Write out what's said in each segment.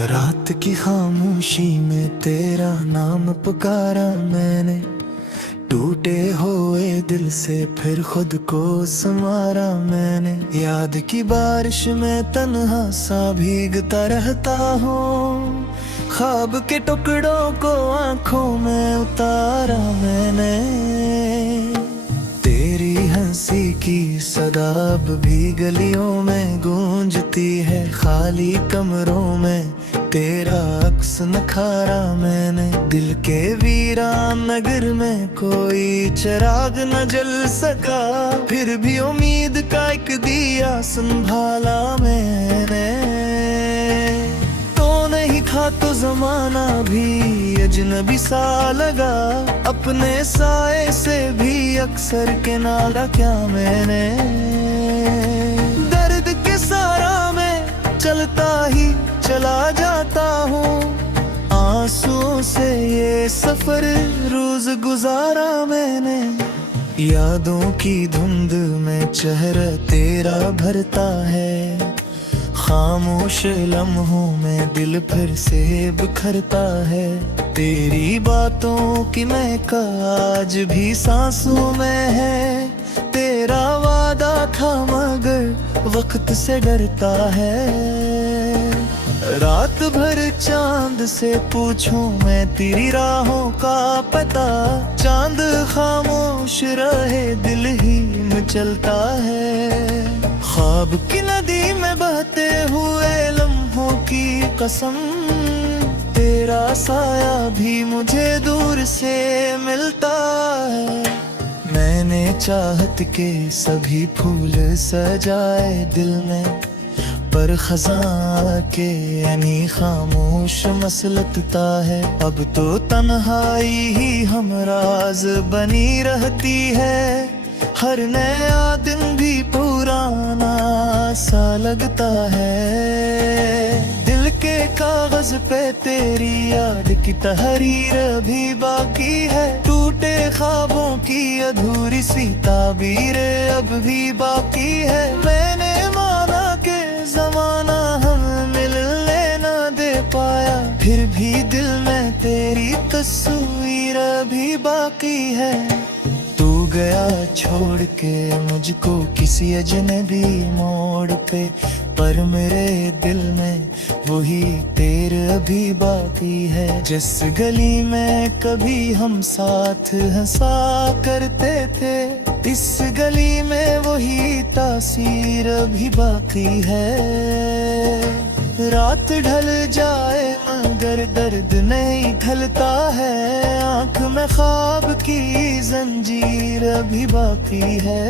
रात की खामोशी में तेरा नाम पुकारा मैंने, टूटे हुए दिल से फिर खुद को संवारा मैंने। याद की बारिश में तन्हा सा भीगता रहता हूँ, ख्वाब के टुकड़ों को आंखों में उतारा मैंने। तेरी हंसी की सदा अब भी गलियों में गूंजती है, खाली कमरों में तेरा अक्स नखारा मैंने। दिल के वीरान नगर में कोई चिराग न जल सका, फिर भी उम्मीद का एक दिया संभाला मैंने। तो नहीं था तो जमाना भी अजनबी सा लगा, अपने साए से भी अक्सर के नाला क्या मैंने। दर्द के सारा में चलता ही चला जाता हूँ, आंसुओं से ये सफर रोज गुजारा मैंने। यादों की धुंध में चेहरा तेरा भरता है, खामोश लम्हों में दिल फिर से बिखरता है। तेरी बातों की महक आज भी सांसों में है, तेरा वादा था मगर वक्त से डरता है। रात भर चांद से पूछूं मैं तेरी राहों का पता, चांद खामोश रहे दिल ही में चलता है। ख्वाब की नदी में बहते हुए लम्हों की कसम, तेरा साया भी मुझे दूर से मिलता है। मैंने चाहत के सभी फूल सजाए दिल में, पर खज़ां के यानी खामोश मसलतता है। अब तो तन्हाई ही हमराज बनी रहती है, हर नया दिन भी पुराना सा लगता है। दिल के कागज पे तेरी याद की तहरीर भी बाकी है, टूटे ख्वाबों की अधूरी सी ताबीरें अब भी बाकी है। मैंने माना कि ज़माना हमें मिलने ना दे पाया, फिर भी दिल में तेरी तस्वीर भी बाकी है। तू गया छोड़ के मुझको किसी अजनबी मोड़ पे, पर मेरे दिल में वही तेरे अभी बाकी है। जिस गली में कभी हम साथ हंसा करते थे, इस गली में वही तासीर अभी बाकी है। रात ढल जाए मगर दर्द नहीं ढलता है, आंख में ख्वाब की जंजीर अभी बाकी है।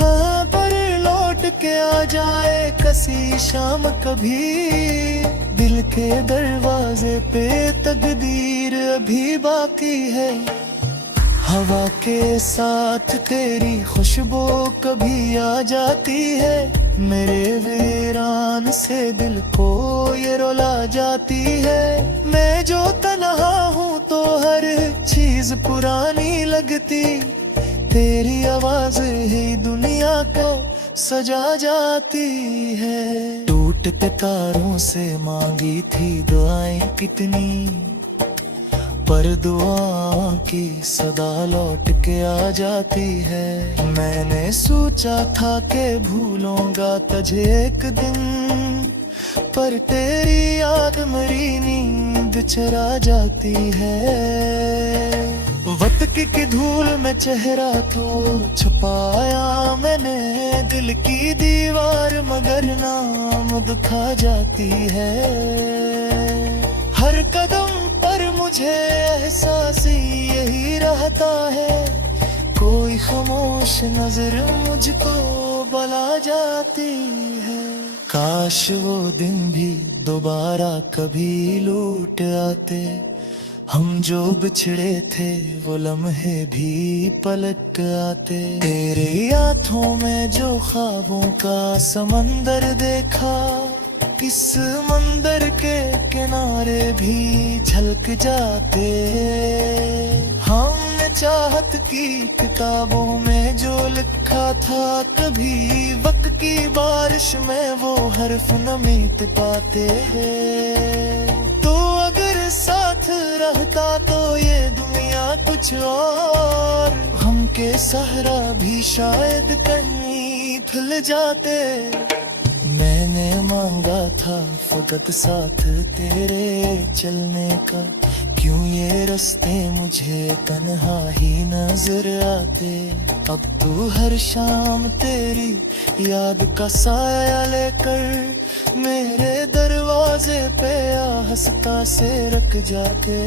हाँ पर लौट के आ जाए कसी शाम कभी, दिल के दरवाजे पे तकदीर अभी बाकी है। हवा के साथ तेरी खुशबू कभी आ जाती है, मेरे वीरान से दिल को ये रुला जाती है। मैं जो तन्हा हूँ तो हर चीज पुरानी लगती, तेरी आवाज ही दुनिया को सजा जाती है। टूटते तारों से मांगी थी दुआएं कितनी, पर दुआ की सदा लौट के आ जाती है। मैंने सोचा था कि भूलूंगा तुझे एक दिन, पर तेरी याद मेरी नींद चुरा जाती है। वक्त की धूल में चेहरा तो छुपाया मैंने, दिल की दीवार मगर नाम दुखा जाती है। हर कदम पर मुझे एहसास यही रहता है, कोई खामोश नजर मुझको बुला जाती है। काश वो दिन भी दोबारा कभी लौट आते, हम जो बिछड़े थे वो लम्हे भी पलट आते। तेरे हाथों में जो ख्वाबों का समंदर देखा, इस मंदिर के किनारे भी झलक जाते। हमने चाहत की किताबों में जो लिखा था, कभी वक्त की बार बारिश में वो हर्फ न मीत पाते हैं। तो अगर साथ रहता तो ये दुनिया कुछ और, हमके सहरा भी शायद कहीं फैल जाते। मैंने मांगा था फकत साथ तेरे चलने का, क्यों ये रास्ते मुझे तन्हा ही नजर आते। अब तू हर शाम तेरी याद का साया लेकर मेरे दरवाजे पे हंसता से रख जाते।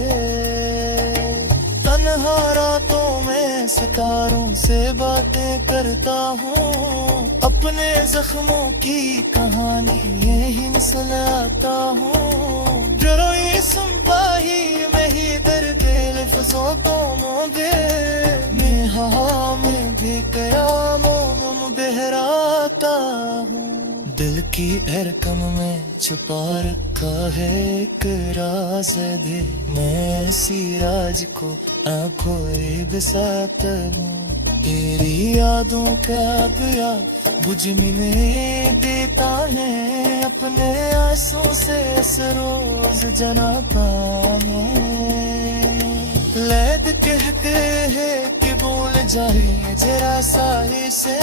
तन्हा रातों में सितारों से बातें करता हूँ, अपने जख्मों की कहानी यही सुनाता हूँ। जरा ये सुन पाही में ही दर्द लफ्जों को मोगे, नेहा में भी कयामों बहराता हूँ। दिल की धड़कन में छुपा रखा है एक राज दे, मैं ऐसी राज को आंखों रे बसाता हूँ। तेरी यादों का याद बुझने नहीं देता है, अपने आंसू से रोज जना पाने। लैद कहते हैं कि भूल जाए जरा साए से,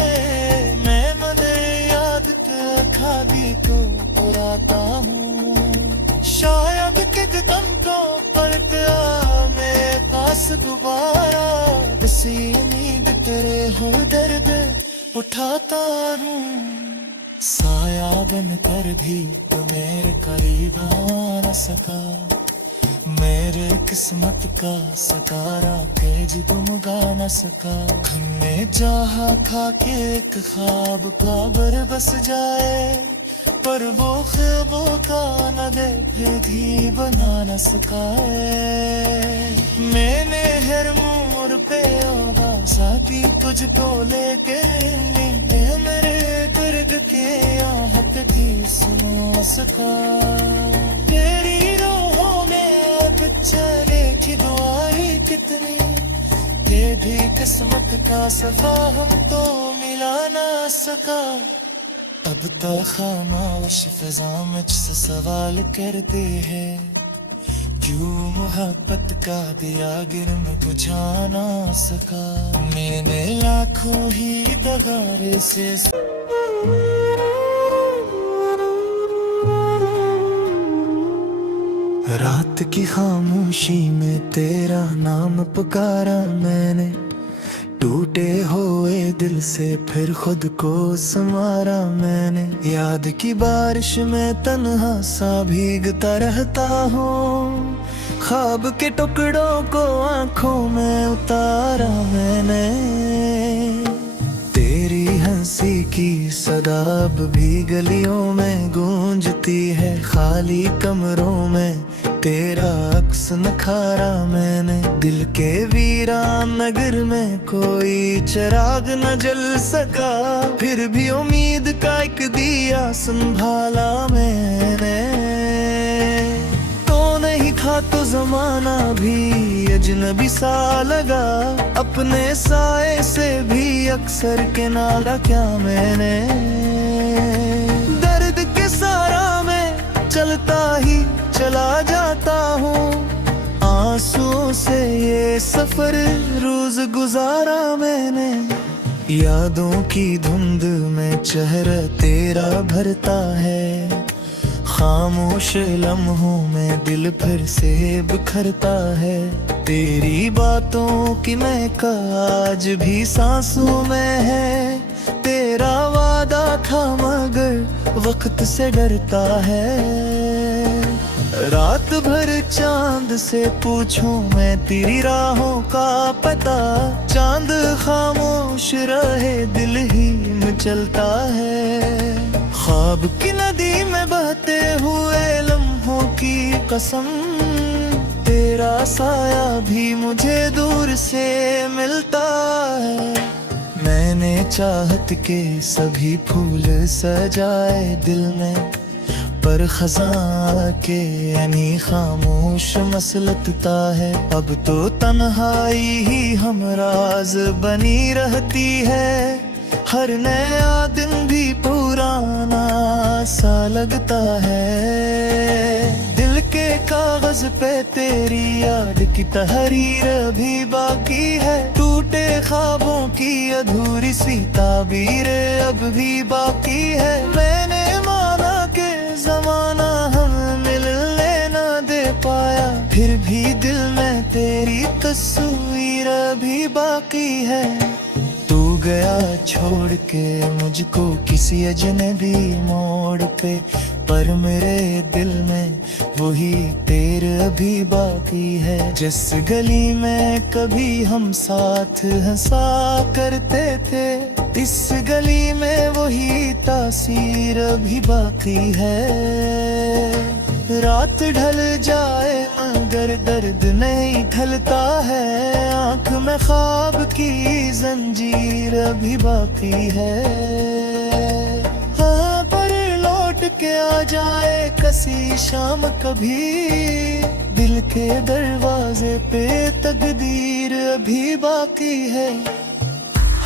मैं मदर याद खादी को पुराता हूँ। शायद किकदम को पलट आ मेरे पास दोबारा, इसी उम्मीद तेरे हो दर्द उठाता हूँ। साया बन कर भी तो मेरे करीब आ न सका, मेरे किस्मत का सतारा पेज तुम गा न सका। हमने जहा खा के एक ख्वाब का बर बस जाए, पर वो ख्वाबों का न देख भी बना न सका। मैंने हर मोड़ पे साथी तुझको लेके, मेरे दर्द के आहत भी सुना सका। तेरी रोहों में चले की दुआई कितनी, ये भी किस्मत का सफा हमको मिला ना सका। अब तो खामोश फिजा मुझसे सवाल करते हैं, क्यों मोहब्बत का दिया गिर में बुझा ना सका। मैंने लाखों ही दगारे से रात की खामोशी में तेरा नाम पुकारा मैंने, टूटे हुए दिल से फिर खुद को संवारा मैंने। याद की बारिश में तन्हा सा भीगता रहता हूँ, ख्वाब के टुकड़ों को आंखों में उतारा मैंने। तेरी हंसी की सदाब भी गलियों में गूंजती है, खाली कमरों में तेरा अक्स नखारा मैंने। दिल के वीरान नगर में कोई चिराग न जल सका, फिर भी उम्मीद का एक दिया संभाला मैंने। तो नहीं था तो जमाना भी अजनबी सा लगा, अपने साए से भी अक्सर के नाला क्या मैंने। दर्द के सारा में चलता ही चला जाता हूँ, आंसू से ये सफर रोज गुजारा मैंने। यादों की धुंध में चेहरा तेरा भरता है, खामोश लम्हों में दिल फिर से बिखरता है। तेरी बातों की महक आज भी सांसों में है, तेरा वादा था मगर वक्त से डरता है। रात भर चांद से पूछूं मैं तेरी राहों का पता, चांद खामोश रहे दिल ही में चलता है। ख्वाब की नदी में बहते हुए लम्हों की कसम, तेरा साया भी मुझे दूर से मिलता है। मैंने चाहत के सभी फूल सजाए दिल में, पर खज़ां के यानी खामोश मसलतता है। अब तो तन्हाई ही हमराज बनी रहती है, हर नया दिन भी पुराना लगता है। दिल के कागज पे तेरी याद की तहरीर अभी बाकी है। टूटे ख्वाबों की अधूरी सी ताबीर अब भी बाकी है। मैंने माना कि जमाना हमें मिलने ना दे पाया, फिर भी दिल में तेरी तस्वीर अभी बाकी है। तू गया छोड़ के मुझको किसी अजनबी मोड़ पे, पर मेरे दिल में वही तेरे अभी बाकी है। जिस गली में कभी हम साथ हंसा करते थे, इस गली में वही तासीर अभी बाकी है। रात ढल जाए मगर दर्द नहीं ढलता है। आँख में ख्वाब की जंजीर अभी बाकी है। हाँ, पर लौट के आ जाए कसी शाम कभी, दिल के दरवाजे पे तकदीर अभी बाकी है।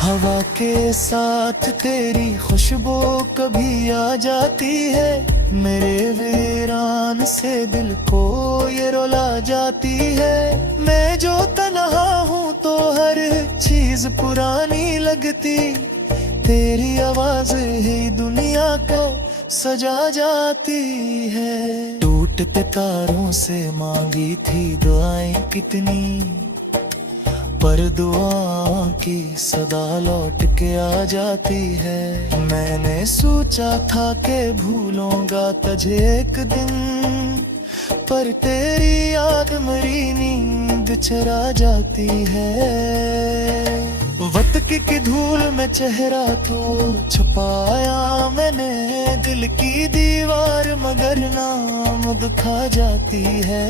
हवा के साथ तेरी खुशबू कभी आ जाती है, मेरे वीरान से दिल को ये रुला जाती है। मैं जो तन्हा हूँ तो हर चीज पुरानी लगती, तेरी आवाज ही दुनिया को सजा जाती है। टूटते तारों से मांगी थी दुआएं कितनी, पर दुआ की सदा लौट के आ जाती है। मैंने सोचा था कि भूलूंगा तुझे एक दिन, पर तेरी याद मेरी नींद चरा जाती है। वक्त की धूल में चेहरा तो छुपाया मैंने, दिल की दीवार मगर नाम दुखा जाती है।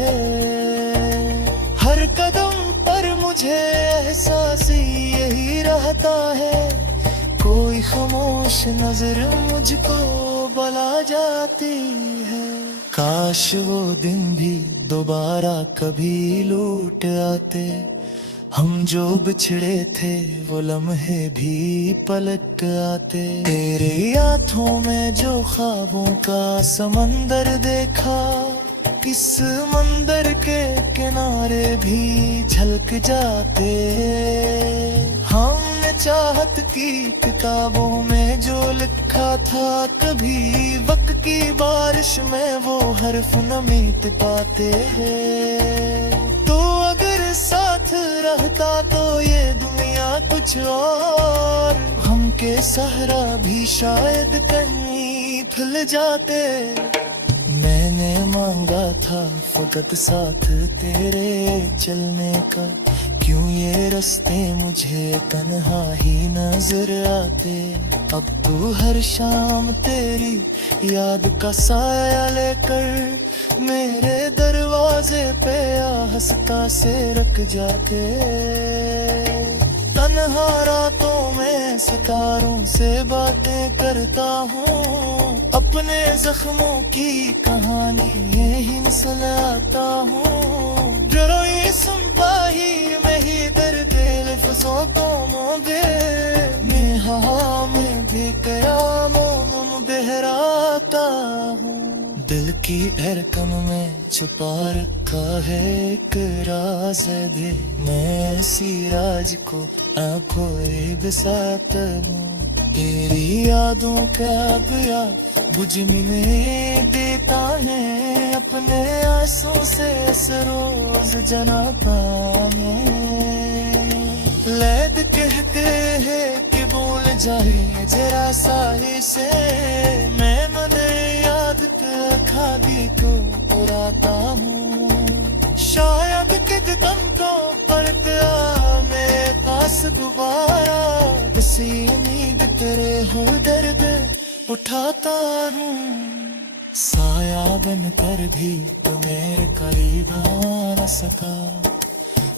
हर कदम पर मुझे एहसास यही रहता है, कोई खामोश नजर मुझको बुला जाती है। काश वो दिन भी दोबारा कभी लौट आते, हम जो बिछड़े थे वो लम्हे भी पलट आते। तेरे हाथों में जो ख्वाबों का समंदर देखा, इस मंदिर के किनारे भी झलक जाते। हमने चाहत की किताबों में जो लिखा था, कभी वक्त की बारिश में वो हर्फ न मीट पाते। तो अगर साथ रहता तो ये दुनिया कुछ और, हम के सहरा भी शायद कहीं फैल जाते। मैंने मांगा था फकत साथ तेरे चलने का, क्यों ये रास्ते मुझे तन्हा ही नजर आते। अब तू हर शाम तेरी याद का साया लेकर मेरे दरवाजे पे हंसता से रख जाते। तन्हा रातों में सितारों से बातें करता हूँ, अपने जख्मों की कहानी यही सुनाता हूँ। जरा ये सुनता ही मैं ही दर्द लफ्ज़ों को मोदे, नेहा में भी कयामों बहराता हूँ। दिल की धड़कन में छुपा रखा है एक राज दे, मैं ऐसी राज को आंखों रे बसाता हूँ। तेरी यादों का बया बुझने नहीं देता है, अपने आंसू से सरोज जनाता है। लैद कहते हैं कि भूल जाए जरा साही से, मैं मदर याद कर खादी को उड़ाता हूँ। शायद कितन तो पलट आ मेरे पास दोबारा, उसी उम्मीद तेरे हो दर्द उठाता हूँ। साया बन कर भी तो मेरे करीब आ न सका,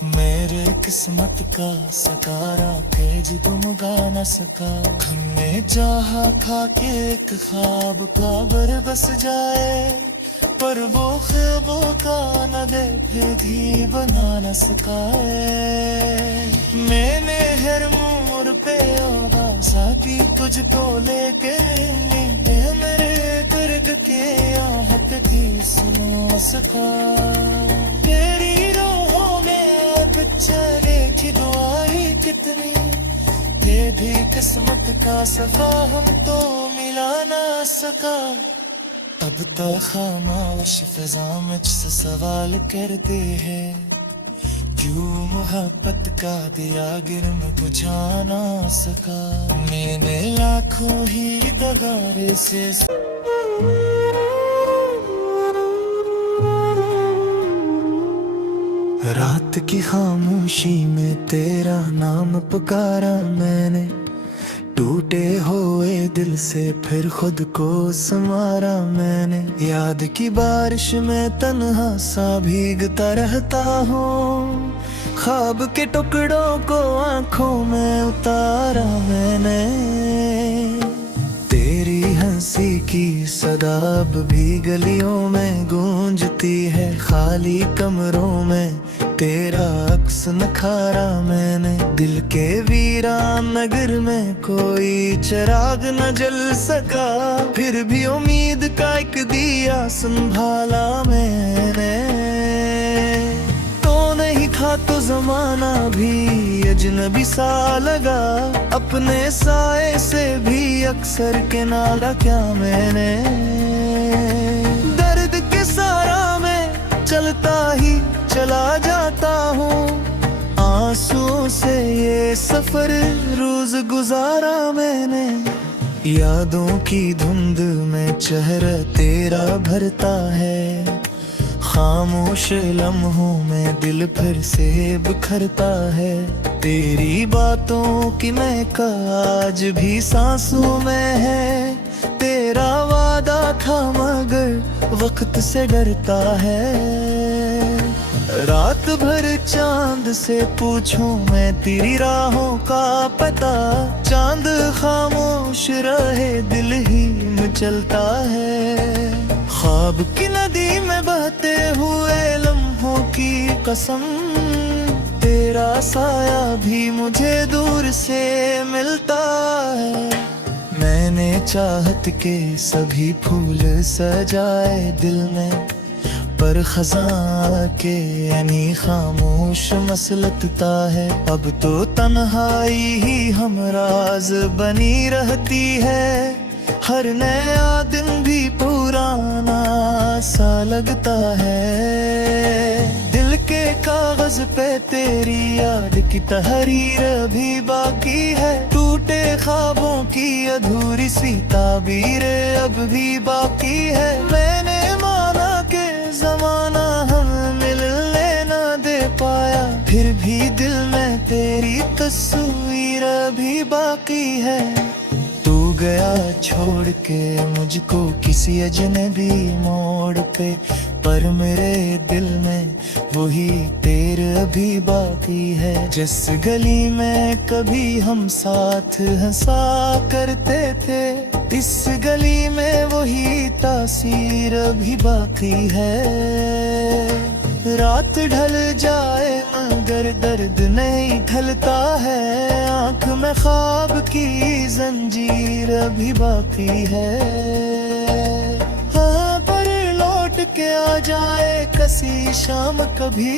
मेरे किस्मत का सतारा पेज तुम गा न सका। हमने चाहा था कि एक ख्वाब का बर बस जाए, पर वो ख्वाबों का न दे भी बना न सका। मैंने हर मोड़ पे आवाज़ की तुझको लेके, मेरे दर्द के सका। तेरी राहों में अब चले की दुआएं कितनी, ये भी किस्मत का सफा हमको मिला ना सका। अब तो खामोश फिजा मुझसे सवाल करती है, क्यों मोहब्बत का दिया गिर में बुझा ना सका। मैंने लाखों ही दगारे से रात की खामोशी में तेरा नाम पुकारा मैंने, टूटे हुए दिल से फिर खुद को संवारा मैंने। याद की बारिश में तन्हा सा भीगता रहता हूँ, ख्वाब के टुकड़ों को आंखों में उतारा मैंने। तेरी हंसी की सदा अब भी गलियों में गूंजती है, खाली कमरों में तेरा अक्स नखारा मैंने। दिल के वीरान नगर में कोई चिराग न जल सका, फिर भी उम्मीद का एक दिया संभाला मैंने। तो नहीं था तो जमाना भी अजनबी सा लगा, अपने साए से भी अक्सर के नाला क्या मैंने। दर्द के सारा में चलता ही चला जाता हूँ, आंसुओं से ये सफर रोज गुजारा मैंने। यादों की धुंध में चेहरा तेरा भरता है, खामोश लम्हों में दिल फिर से बिखरता है। तेरी बातों की महक आज भी सांसों में है, तेरा वादा था मगर वक्त से डरता है। रात भर चांद से पूछूं मैं तेरी राहों का पता, चांद खामोश रहे दिल ही में चलता है। ख्वाब की नदी में बहते हुए लम्हों की कसम, तेरा साया भी मुझे दूर से मिलता है। मैंने चाहत के सभी फूल सजाए दिल में, पर खज़ां के यानी खामोश मसलतता है। अब तो तन्हाई ही हमराज बनी रहती है, हर नया दिन भी पुराना सा लगता है। दिल के कागज पे तेरी याद की तहरीर भी बाकी है, टूटे ख्वाबों की अधूरी सी ताबीर अब भी बाकी है। मैंने माना कि जमाना हमें मिलने न दे पाया, फिर भी दिल में तेरी तस्वीर भी बाकी है। तू गया छोड़ के मुझको किसी अजनबी मोड़ पे, पर मेरे दिल में वही तेरे अभी बाकी है। जिस गली में कभी हम साथ हंसा करते थे, इस गली में वही तासीर अभी बाकी है। रात ढल जाए मगर दर्द नहीं ढलता है, आंख में ख्वाब की जंजीर अभी बाकी है। हाँ पर लौट के आ जाए कसी शाम कभी,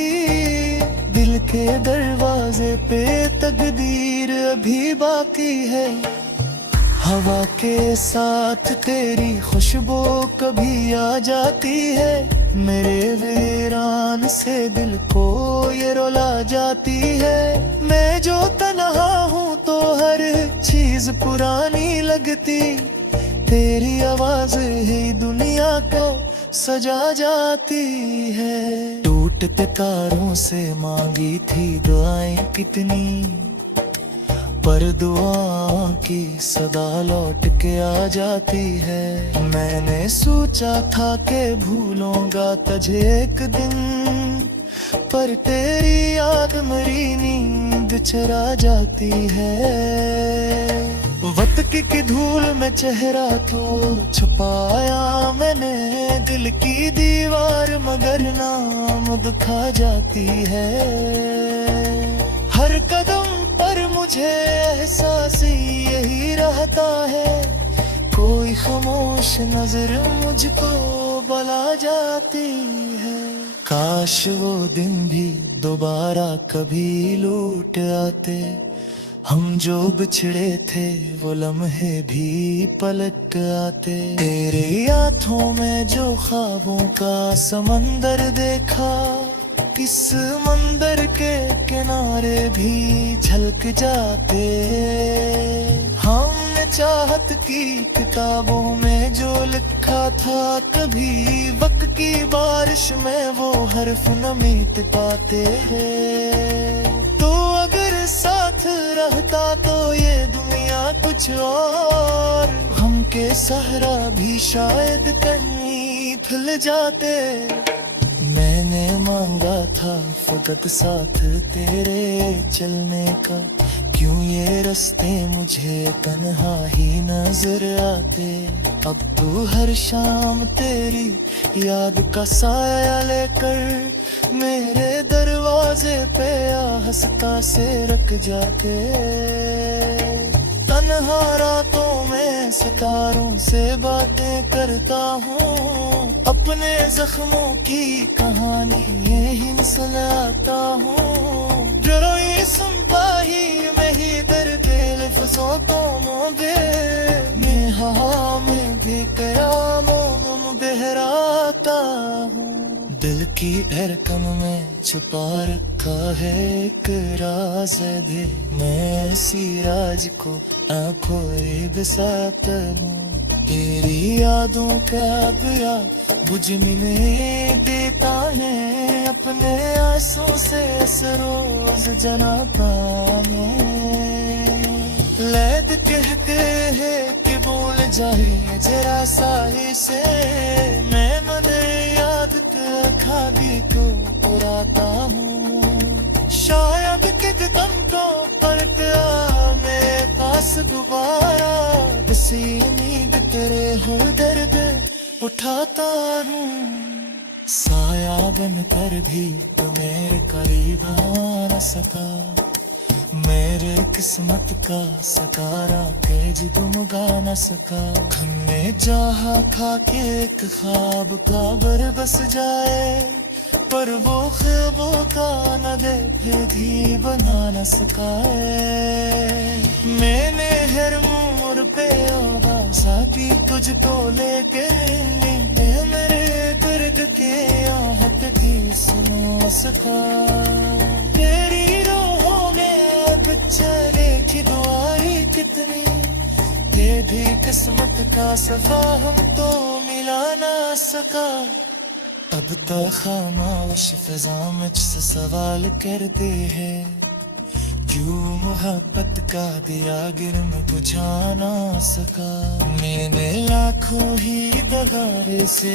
दिल के दरवाजे पे तकदीर अभी बाकी है। हवा के साथ तेरी खुशबू कभी आ जाती है, मेरे वीरान से दिल को ये रुला जाती है। मैं जो तन्हा हूँ तो हर चीज पुरानी लगती, तेरी आवाज ही दुनिया को सजा जाती है। टूटते तारों से मांगी थी दुआएं कितनी, पर दुआ की सदा लौट के आ जाती है। मैंने सोचा था कि भूलूंगा तुझे एक दिन, पर तेरी याद मरी नींद चरा जाती है। वक्त की धूल में चेहरा तो छुपाया मैंने, दिल की दीवार मगर नाम दुखा जाती है। हर कदम पर मुझे एहसास यही रहता है, कोई खामोश नजर मुझको बला जाती है। काश वो दिन भी दोबारा कभी लौट आते, हम जो बिछड़े थे वो लम्हे भी पलट आते। तेरे हाथों में जो ख्वाबों का समंदर देखा, इस मंदिर के किनारे भी झलक जाते। हमने चाहत की किताबों में जो लिखा था, कभी वक्त की बारिश में वो हर्फ न मीत पाते। तो अगर साथ रहता तो ये दुनिया कुछ और, हम के सहरा भी शायद कहीं खिल जाते। मैंने मांगा था फकत साथ तेरे चलने का, क्यों ये रास्ते मुझे तन्हा ही नजर आते। अब तू हर शाम तेरी याद का साया लेकर मेरे दरवाजे पे हंसता से रख जाते। तन्हा रातों में सितारों से बातें करता हूँ, अपने जख्मों की कहानी यही सुनाता हूँ। जरा ये सुनता ही मैं ही दर्द लफ्जों को मोदे, नेहा में भी कयामों बहराता हूँ। दिल की धड़कन में छुपा रखा है एक राज दे, मैं ऐसी राज को आंखों बिसाता हूँ। तेरी यादों का दिया बुझने नहीं देता है, अपने आंसू से रोज जलाता है। लैद कहते हैं कि भूल जाए जरा साही से, मैं मदर याद का खादी को उड़ाता हूँ। शायद कित दम को पलट आ मेरे पास दोबारा, इसी उम्मीद तेरे हो दर्द उठाता हूँ। साया बनकर भी तू मेरे करीब आ न सका, मेरे किस्मत का सकारा तेज तुम गा न सका। हमने जहा खा के एक ख्वाब का बर बस जाए, पर वो ख्वाबों का न दे भी बना न सका है। मैंने हर मोड़ पे साथी तुझको लेके, मेरे दर्द के आहट भी सुनो सका। तेरी रोहों में अब चले की दुआई कितनी, ये भी किस्मत का सफा हमको मिला ना सका। अब तो खामोश फिजा मुझसे सवाल करते हैं, क्यों मोहब्बत का दिया गिर में बुझा ना सका। मैंने लाखों ही दगारे से